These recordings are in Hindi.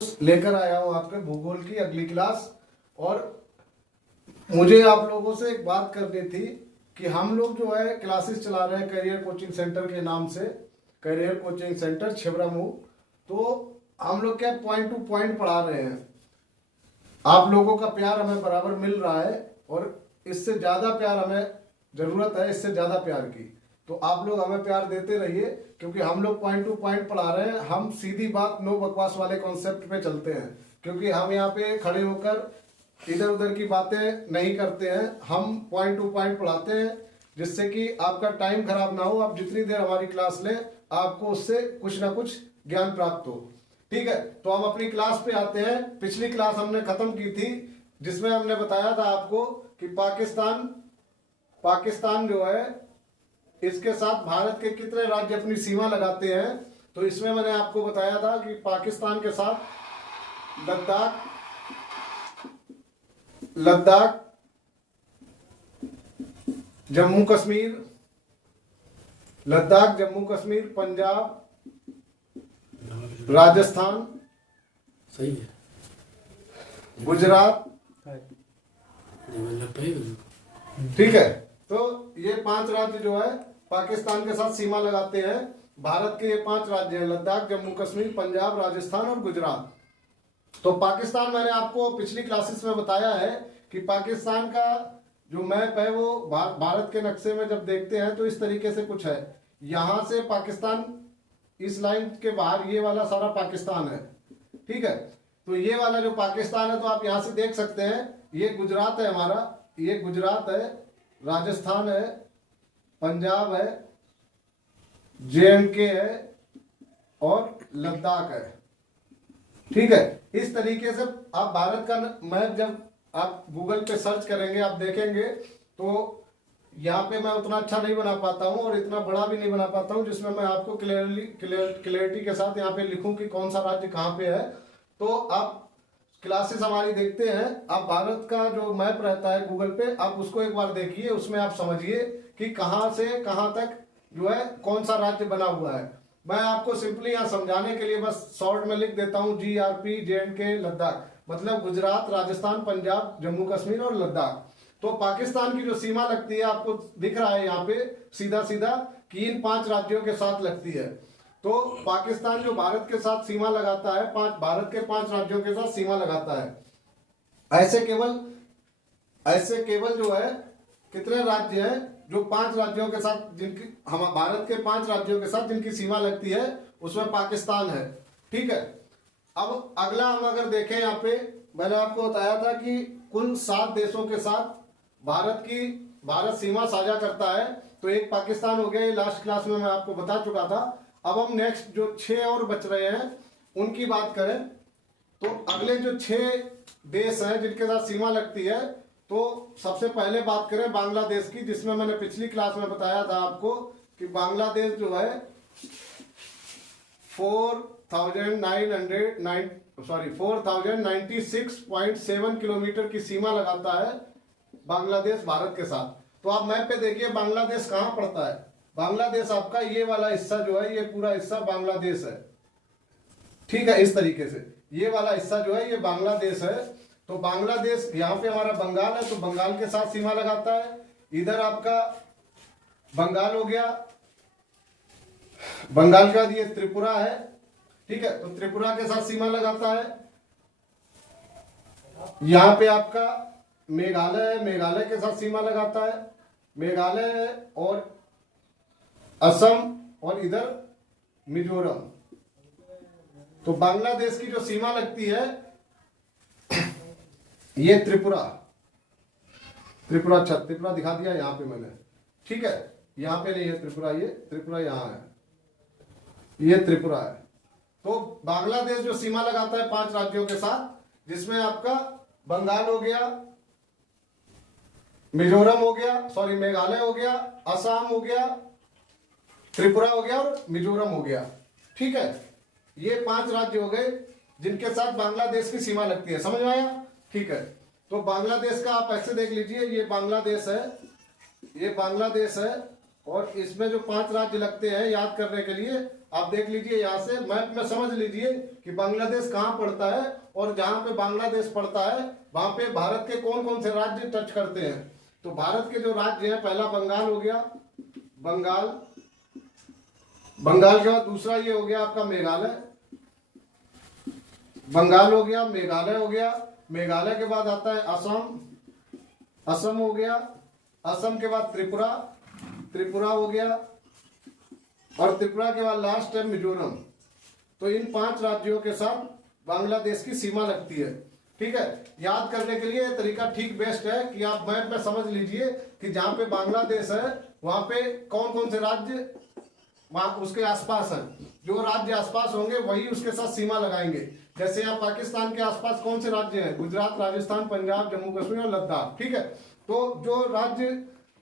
लेकर आया हूँ आपके भूगोल की अगली क्लास। और मुझे आप लोगों से एक बात करनी थी कि हम लोग जो है क्लासेस चला रहे हैं करियर कोचिंग सेंटर के नाम से, करियर कोचिंग सेंटर छिबरामऊ। तो हम लोग क्या पॉइंट टू पॉइंट पढ़ा रहे हैं। आप लोगों का प्यार हमें बराबर मिल रहा है और इससे ज़्यादा प्यार हमें ज़रूरत है, इससे ज़्यादा प्यार की। तो आप लोग हमें प्यार देते रहिए, क्योंकि हम लोग पॉइंट टू पॉइंट पढ़ा रहे हैं। हम सीधी बात नो बकवास वाले कॉन्सेप्ट पे चलते हैं, क्योंकि हम यहाँ पे खड़े होकर इधर उधर की बातें नहीं करते हैं। हम पॉइंट टू पॉइंट पढ़ाते हैं, जिससे कि आपका टाइम खराब ना हो। आप जितनी देर हमारी क्लास लें, आपको उससे कुछ ना कुछ ज्ञान प्राप्त हो। ठीक है, तो हम अपनी क्लास पे आते हैं। पिछली क्लास हमने खत्म की थी, जिसमें हमने बताया था आपको कि पाकिस्तान जो है, इसके साथ भारत के कितने राज्य अपनी सीमा लगाते हैं। तो इसमें मैंने आपको बताया था कि पाकिस्तान के साथ लद्दाख, जम्मू कश्मीर, पंजाब, राजस्थान, सही है, गुजरात। ठीक है, तो ये 5 राज्य जो है पाकिस्तान के साथ सीमा लगाते हैं। भारत के ये 5 राज्य हैं, लद्दाख, जम्मू कश्मीर, पंजाब, राजस्थान और गुजरात। तो पाकिस्तान, मैंने आपको पिछली क्लासेस में बताया है कि पाकिस्तान का जो मैप है वो भारत के नक्शे में जब देखते हैं तो इस तरीके से कुछ है। यहां से पाकिस्तान, इस लाइन के बाहर ये वाला सारा पाकिस्तान है। ठीक है, तो ये वाला जो पाकिस्तान है, तो आप यहां से देख सकते हैं, ये गुजरात है हमारा, ये गुजरात है, राजस्थान है, पंजाब है, JNK है और लद्दाख है। ठीक है, इस तरीके से आप भारत का मैप जब आप गूगल पे सर्च करेंगे, आप देखेंगे तो यहाँ पे मैं उतना अच्छा नहीं बना पाता हूँ और इतना बड़ा भी नहीं बना पाता हूँ, जिसमें मैं आपको क्लियरिटी के साथ यहाँ पे लिखूं कि कौन सा राज्य कहाँ पे है। तो आप क्लासेस हमारी देखते हैं, आप भारत का जो मैप रहता है गूगल पे, आप उसको एक बार देखिए, उसमें आप समझिए कि कहाँ से कहाँ तक जो है कौन सा राज्य बना हुआ है। मैं आपको सिंपली यहाँ समझाने के लिए बस शॉर्ट में लिख देता हूँ GRP JNK लद्दाख, मतलब गुजरात, राजस्थान, पंजाब, जम्मू कश्मीर और लद्दाख। तो पाकिस्तान की जो सीमा लगती है, आपको दिख रहा है यहाँ पे सीधा सीधा कि इन 5 राज्यों के साथ लगती है। तो पाकिस्तान जो भारत के साथ सीमा लगाता है, भारत के 5 राज्यों के साथ सीमा लगाता है। ऐसे केवल जो है कितने राज्य हैं जो 5 राज्यों के साथ, जिनकी हम भारत के 5 राज्यों के साथ जिनकी सीमा लगती है, उसमें पाकिस्तान है। ठीक है, अब अगला हम अगर देखें, यहाँ पे मैंने आपको बताया था कि कुल 7 देशों के साथ भारत सीमा साझा करता है। तो एक पाकिस्तान हो गया, ये लास्ट क्लास में मैं आपको बता चुका था। अब हम नेक्स्ट जो 6 और बच रहे हैं उनकी बात करें, तो अगले जो 6 देश हैं जिनके साथ सीमा लगती है, तो सबसे पहले बात करें बांग्लादेश की, जिसमें मैंने पिछली क्लास में बताया था आपको कि बांग्लादेश जो है 4096.7 किलोमीटर की सीमा लगाता है बांग्लादेश भारत के साथ। तो आप मैप पे देखिए बांग्लादेश कहाँ पड़ता है। बांग्लादेश आपका ये वाला हिस्सा जो है, ये पूरा हिस्सा बांग्लादेश है। ठीक है, इस तरीके से ये वाला हिस्सा जो है ये बांग्लादेश है। तो बांग्लादेश, यहाँ पे हमारा बंगाल है, तो बंगाल के साथ सीमा लगाता है। इधर आपका बंगाल हो गया, बंगाल का ये त्रिपुरा है। ठीक है, तो त्रिपुरा के साथ सीमा लगाता है। यहाँ पे आपका मेघालय है, मेघालय के साथ सीमा लगाता है, मेघालय और असम और इधर मिजोरम। तो बांग्लादेश की जो सीमा लगती है ये त्रिपुरा दिखा दिया यहाँ पे मैंने। ठीक है, यहाँ पे नहीं है त्रिपुरा, ये त्रिपुरा यहाँ है, ये त्रिपुरा है। तो बांग्लादेश जो सीमा लगाता है 5 राज्यों के साथ, जिसमें आपका बंगाल हो गया, मिजोरम हो गया, सॉरी मेघालय हो गया, असम हो गया, त्रिपुरा हो गया और मिजोरम हो गया। ठीक है, ये 5 राज्य हो गए जिनके साथ बांग्लादेश की सीमा लगती है। समझ में आया? ठीक है, तो बांग्लादेश का आप ऐसे देख लीजिए, ये बांग्लादेश है, ये बांग्लादेश है, और इसमें जो 5 राज्य लगते हैं याद करने के लिए, आप देख लीजिए यहाँ से मैप में समझ लीजिए कि बांग्लादेश कहाँ पड़ता है, और जहां पे बांग्लादेश पड़ता है वहां पे भारत के कौन कौन से राज्य टच करते हैं। तो भारत के जो राज्य हैं, पहला बंगाल हो गया, बंगाल, बंगाल के बाद दूसरा ये हो गया आपका मेघालय, बंगाल हो गया, मेघालय हो गया, मेघालय के बाद आता है असम, असम हो गया, असम के बाद त्रिपुरा, त्रिपुरा हो गया, और त्रिपुरा के बाद लास्ट है मिजोरम। तो इन 5 राज्यों के साथ बांग्लादेश की सीमा लगती है। ठीक है, याद करने के लिए ये तरीका ठीक बेस्ट है कि आप मैप में समझ लीजिए कि जहां पे बांग्लादेश है वहां पे कौन कौन से राज्य वहां उसके आसपास है। जो राज्य आसपास होंगे वही उसके साथ सीमा लगाएंगे। जैसे यहाँ पाकिस्तान के आसपास कौन से राज्य हैं? गुजरात, राजस्थान, पंजाब, जम्मू कश्मीर और लद्दाख। ठीक है, तो जो राज्य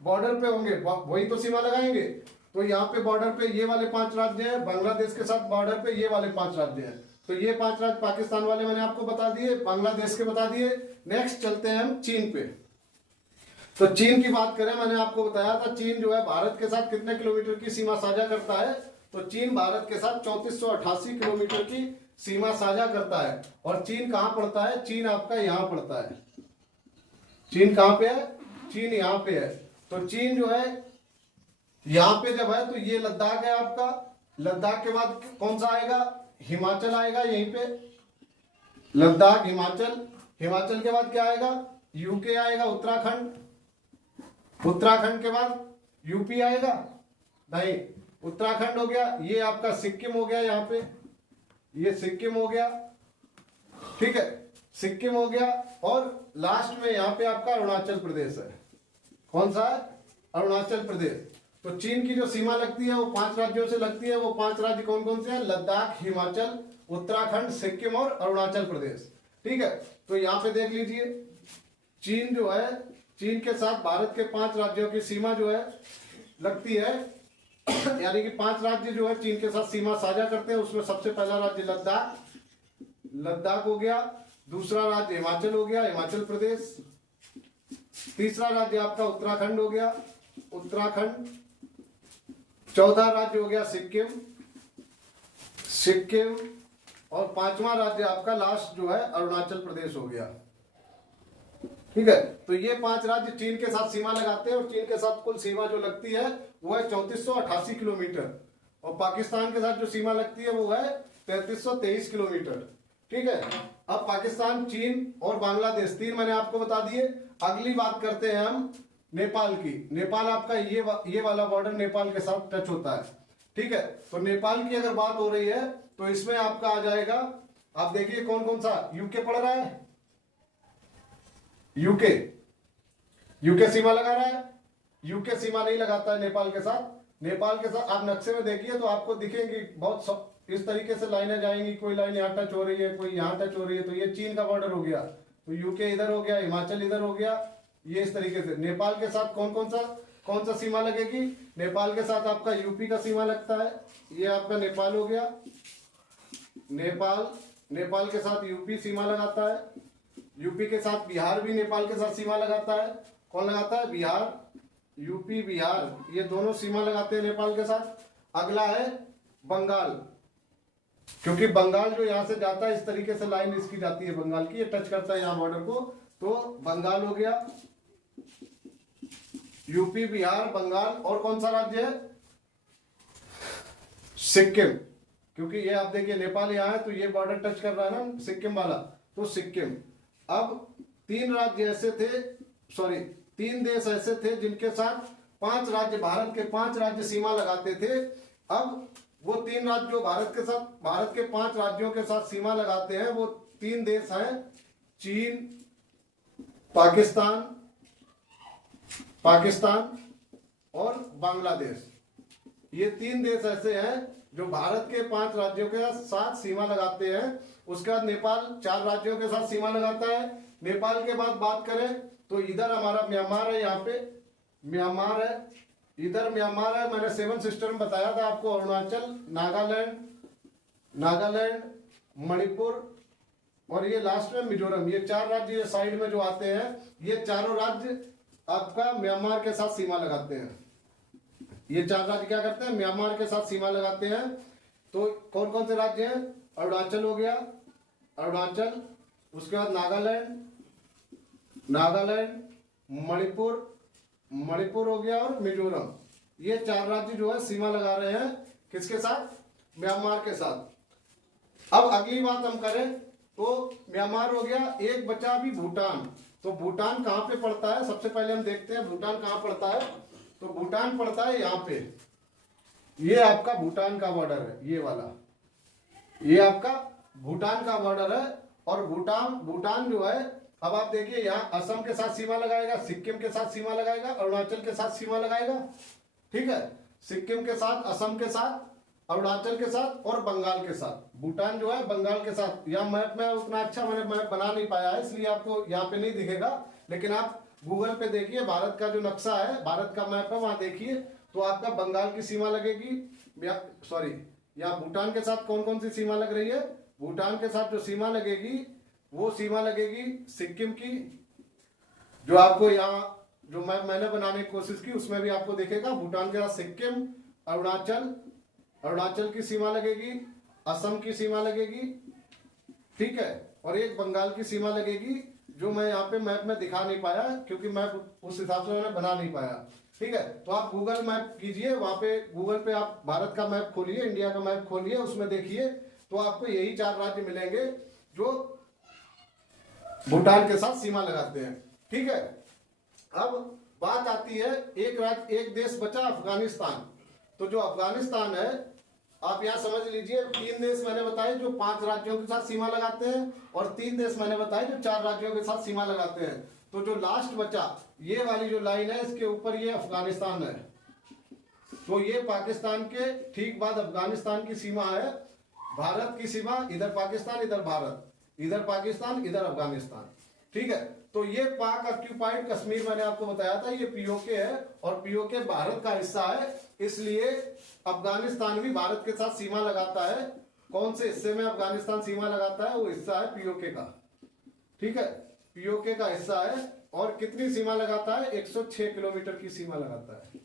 बॉर्डर पे होंगे वही तो सीमा लगाएंगे। तो यहाँ पे बॉर्डर पे ये वाले 5 राज्य हैं, बांग्लादेश के साथ बॉर्डर पे ये वाले 5 राज्य हैं। तो ये 5 राज्य पाकिस्तान वाले मैंने आपको बता दिए, बांग्लादेश के बता दिए। नेक्स्ट चलते हैं हम चीन पे। तो चीन की बात करें, मैंने आपको बताया था चीन जो है भारत के साथ कितने किलोमीटर की सीमा साझा करता है। तो चीन भारत के साथ 3488 किलोमीटर की सीमा साझा करता है। और चीन कहाँ पड़ता है? चीन आपका यहाँ पड़ता है। चीन कहाँ पे है? चीन यहाँ पे है। तो चीन जो है यहाँ पे जब है तो ये लद्दाख है आपका। लद्दाख के बाद कौन सा आएगा? हिमाचल आएगा यहीं पे, लद्दाख, हिमाचल। हिमाचल के बाद क्या आएगा? यूके आएगा, उत्तराखंड। उत्तराखंड के बाद यूपी आएगा, नहीं, उत्तराखंड हो गया। ये आपका सिक्किम हो गया, यहाँ पे ये सिक्किम हो गया। ठीक है, सिक्किम हो गया। और लास्ट में यहाँ पे आपका अरुणाचल प्रदेश है। कौन सा है? अरुणाचल प्रदेश। तो चीन की जो सीमा लगती है वो 5 राज्यों से लगती है। वो 5 राज्य कौन कौन से हैं? लद्दाख, हिमाचल, उत्तराखंड, सिक्किम और अरुणाचल प्रदेश। ठीक है, तो यहाँ पे देख लीजिए चीन जो है, चीन के साथ भारत के 5 राज्यों की सीमा जो है लगती है। यानी कि 5 राज्य जो है चीन के साथ सीमा साझा करते हैं। उसमें सबसे पहला राज्य लद्दाख, लद्दाख हो गया। दूसरा राज्य हिमाचल हो गया, हिमाचल प्रदेश। तीसरा राज्य आपका उत्तराखंड हो गया, उत्तराखंड। चौथा राज्य हो गया सिक्किम, सिक्किम। और 5वां राज्य आपका लास्ट जो है अरुणाचल प्रदेश हो गया। ठीक है, तो ये 5 राज्य चीन के साथ सीमा लगाते हैं। और चीन के साथ कुल सीमा जो लगती है वो है 3488 किलोमीटर। और पाकिस्तान के साथ जो सीमा लगती है वो है 3323 किलोमीटर। ठीक है, अब पाकिस्तान, चीन और बांग्लादेश 3 मैंने आपको बता दिए। अगली बात करते हैं हम नेपाल की। नेपाल आपका ये वाला बॉर्डर नेपाल के साथ टच होता है। ठीक है, तो नेपाल की अगर बात हो रही है तो इसमें आपका आ जाएगा, आप देखिए कौन कौन सा। यूके पड़ रहा है, यूके, यूके सीमा लगा रहा है। यूके सीमा नहीं लगाता है नेपाल के साथ। नेपाल के साथ आप नक्शे में देखिए तो आपको दिखेंगी बहुत इस तरीके से लाइनें जाएंगी। कोई लाइन यहाँ टच हो रही है, कोई यहाँ टच हो रही है। तो ये चीन का बॉर्डर हो गया। तो यूके इधर हो गया, हिमाचल इधर हो गया। ये इस तरीके से नेपाल के साथ कौन सा सीमा लगेगी? नेपाल के साथ आपका यूपी का सीमा लगता है। ये आपका नेपाल हो गया, नेपाल। नेपाल के साथ यूपी सीमा लगाता है। यूपी के साथ बिहार भी नेपाल के साथ सीमा लगाता है। कौन लगाता है? बिहार, यूपी, बिहार, ये दोनों सीमा लगाते हैं नेपाल के साथ। अगला है बंगाल, क्योंकि बंगाल जो यहाँ से जाता है इस तरीके से लाइन इसकी जाती है बंगाल की, ये टच करता है यहाँ बॉर्डर को। तो बंगाल हो गया, यूपी, बिहार, बंगाल। और कौन सा राज्य है? सिक्किम, क्योंकि ये आप देखिए नेपाल यहाँ है तो ये बॉर्डर टच कर रहा है ना सिक्किम वाला, तो सिक्किम। अब 3 राज्य ऐसे थे, सॉरी 3 देश ऐसे थे जिनके साथ 5 राज्य, भारत के 5 राज्य सीमा लगाते थे। अब वो 3 राज्य जो भारत के 5 राज्यों के साथ सीमा लगाते हैं वो 3 देश हैं, चीन, पाकिस्तान और बांग्लादेश। ये 3 देश ऐसे हैं जो भारत के 5 राज्यों के साथ सीमा लगाते हैं। उसके बाद नेपाल 4 राज्यों के साथ सीमा लगाता है। नेपाल के बाद बात करें तो इधर हमारा म्यांमार है, यहाँ पे म्यांमार है, इधर म्यांमार है। मैंने 7 सिस्टर में बताया था आपको, अरुणाचल, नागालैंड, मणिपुर और ये लास्ट में मिजोरम। ये 4 राज्य ये साइड में जो आते हैं, ये चारों राज्य आपका म्यांमार के साथ सीमा लगाते हैं। ये 4 राज्य क्या करते हैं? म्यांमार के साथ सीमा लगाते हैं। तो कौन कौन से राज्य हैं? अरुणाचल हो गया, अरुणाचल, उसके बाद नागालैंड, मणिपुर हो गया और मिजोरम। ये 4 राज्य जो है सीमा लगा रहे हैं किसके साथ? म्यांमार के साथ। अब अगली बात हम करें तो म्यांमार हो गया, एक बचा अभी भूटान। तो भूटान कहाँ पे पड़ता है? सबसे पहले हम देखते हैं भूटान कहाँ पड़ता है। तो भूटान पड़ता है यहाँ पे, ये आपका भूटान का बॉर्डर है, ये वाला, ये आपका भूटान का बॉर्डर है। और भूटान जो है, अब आप देखिए यहाँ असम के साथ सीमा लगाएगा, सिक्किम के साथ सीमा लगाएगा, अरुणाचल के साथ सीमा लगाएगा, ठीक है, सिक्किम के साथ, असम के साथ, अरुणाचल के साथ और बंगाल के साथ। भूटान जो है बंगाल के साथ। यहाँ मैप में उतना अच्छा मैंने मैप बना नहीं पाया है, इसलिए आपको यहाँ पे नहीं दिखेगा, लेकिन आप गूगल पे देखिए, भारत का जो नक्शा है, भारत का मैप है, वहां देखिए तो आपका बंगाल की सीमा लगेगी, सॉरी, यहाँ भूटान के साथ कौन कौन सी सीमा लग रही है? भूटान के साथ जो सीमा लगेगी वो सीमा लगेगी सिक्किम की, जो आपको यहाँ जो मैप मैंने बनाने की कोशिश की उसमें भी आपको दिखेगा। भूटान के साथ सिक्किम, अरुणाचल की सीमा लगेगी, असम की सीमा लगेगी, ठीक है, और एक बंगाल की सीमा लगेगी, जो मैं यहाँ पे मैप में दिखा नहीं पाया क्योंकि मैप उस हिसाब से मैंने बना नहीं पाया, ठीक है। तो आप गूगल मैप कीजिए, वहां पे गूगल पे आप भारत का मैप खोलिए, इंडिया का मैप खोलिए, उसमें देखिए तो आपको यही 4 राज्य मिलेंगे जो भूटान के साथ सीमा लगाते हैं, ठीक है। अब बात आती है एक देश बचा, अफगानिस्तान। तो जो अफगानिस्तान है, आप यहाँ समझ लीजिए 3 देश मैंने बताए जो 5 राज्यों के साथ सीमा लगाते हैं, और 3 देश मैंने बताए जो 4 राज्यों के साथ सीमा लगाते हैं। तो जो लास्ट बचा, ये वाली जो लाइन है, इसके ऊपर ये अफगानिस्तान है। तो ये पाकिस्तान के ठीक बाद अफगानिस्तान की सीमा है। भारत की सीमा इधर पाकिस्तान, इधर भारत, इधर पाकिस्तान, इधर अफगानिस्तान, ठीक है। तो ये पाक ऑक्यूपाइड कश्मीर मैंने आपको बताया था, ये पीओके है, और पीओके भारत का हिस्सा है, इसलिए अफगानिस्तान भी भारत के साथ सीमा लगाता है। कौन से हिस्से में अफगानिस्तान सीमा लगाता है? वो हिस्सा है पीओके का, ठीक है, पीओके का हिस्सा है। और कितनी सीमा लगाता है? 106 किलोमीटर की सीमा लगाता है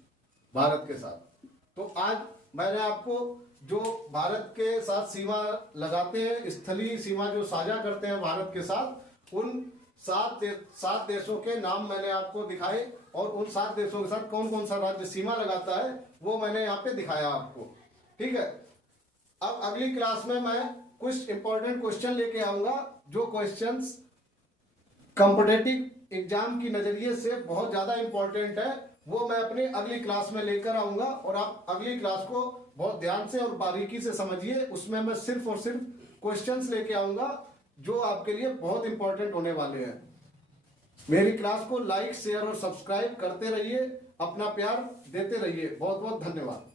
भारत के साथ। तो आज मैंने आपको जो भारत के साथ सीमा लगाते हैं, स्थलीय सीमा जो साझा करते हैं भारत के साथ, उन 7 देशों के नाम मैंने आपको दिखाए, और उन 7 देशों के साथ कौन कौन सा राज्य सीमा लगाता है वो मैंने यहाँ पे दिखाया आपको, ठीक है। अब अगली क्लास में मैं कुछ इंपॉर्टेंट क्वेश्चन लेके आऊंगा, जो क्वेश्चंस कॉम्पिटिटिव एग्जाम की नजरिए से बहुत ज्यादा इंपॉर्टेंट है, वो मैं अपनी अगली क्लास में लेकर आऊंगा। और आप अगली क्लास को बहुत ध्यान से और बारीकी से समझिए, उसमें मैं सिर्फ और सिर्फ क्वेश्चंस लेके आऊंगा जो आपके लिए बहुत इंपॉर्टेंट होने वाले हैं। मेरी क्लास को लाइक, शेयर और सब्सक्राइब करते रहिए, अपना प्यार देते रहिए। बहुत बहुत धन्यवाद।